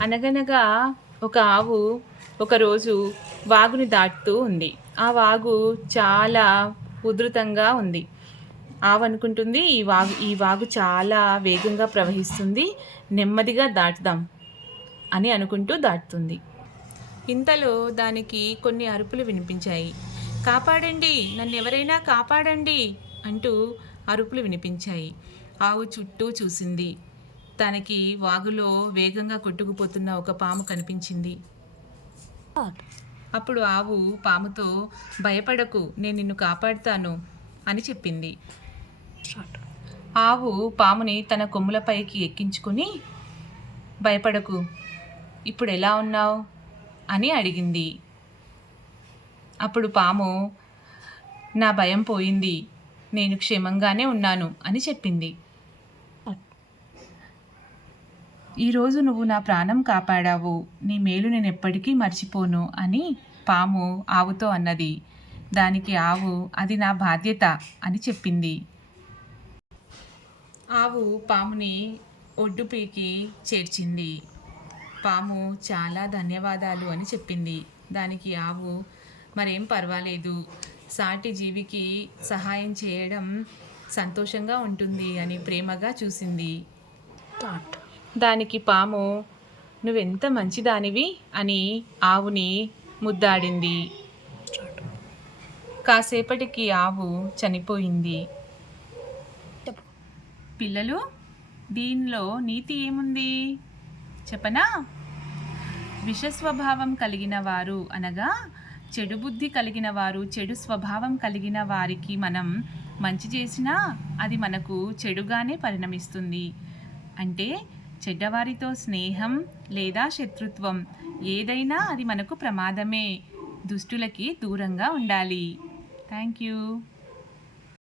అనగనగా ఒక ఆవు ఒకరోజు వాగుని దాటుతూ ఉంది. ఆ వాగు చాలా ఉధృతంగా ఉంది. ఆవు అనుకుంటుంది ఈ వాగు చాలా వేగంగా ప్రవహిస్తుంది. నెమ్మదిగా దాటుదాం అని అనుకుంటూ దాటుతుంది. ఇంతలో దానికి కొన్ని అరుపులు వినిపించాయి. కాపాడండి! నన్నెవరైనా కాపాడండి! అంటూ అరుపులు వినిపించాయి. ఆవు చుట్టూ చూసింది. తనకి వాగులో వేగంగా కొట్టుకుపోతున్న ఒక పాము కనిపించింది. అప్పుడు ఆవు పాముతో, భయపడకు, నేను నిన్ను కాపాడుతాను అని చెప్పింది. ఆవు పాముని తన కొమ్ములపైకి ఎక్కించుకుని, భయపడకు, ఇప్పుడు ఎలా ఉన్నావు అని అడిగింది. అప్పుడు పాము, నా భయం పోయింది, నేను క్షేమంగానే ఉన్నాను అని చెప్పింది. ఈరోజు నువ్వు నా ప్రాణం కాపాడావు, నీ మేలు నేను ఎప్పటికీ మర్చిపోను అని పాము ఆవుతో అన్నది. దానికి ఆవు, అది నా బాధ్యత అని చెప్పింది. ఆవు పాముని ఒడ్డుపైకి చేర్చింది. పాము చాలా ధన్యవాదాలు అని చెప్పింది. దానికి ఆవు, మరేం పర్వాలేదు, సాటి జీవికి సహాయం చేయడం సంతోషంగా ఉంటుంది అని ప్రేమగా చూసింది. దానికి పాము, నువ్వెంత మంచిదానివి అని ఆవుని ముద్దాడింది. కాసేపటికి ఆవు చనిపోయింది. పిల్లలు, దీనిలో నీతి ఏముంది చెప్పనా? విషస్వభావం కలిగిన వారు అనగా చెడు బుద్ధి కలిగిన వారు, చెడు స్వభావం కలిగిన వారికి మనం మంచి చేసినా అది మనకు చెడుగానే పరిణమిస్తుంది. అంటే చెడ్డవారితో స్నేహం లేదా శత్రుత్వం ఏదైనా అది మనకు ప్రమాదమే. దుష్టులకి దూరంగా ఉండాలి. Thank you.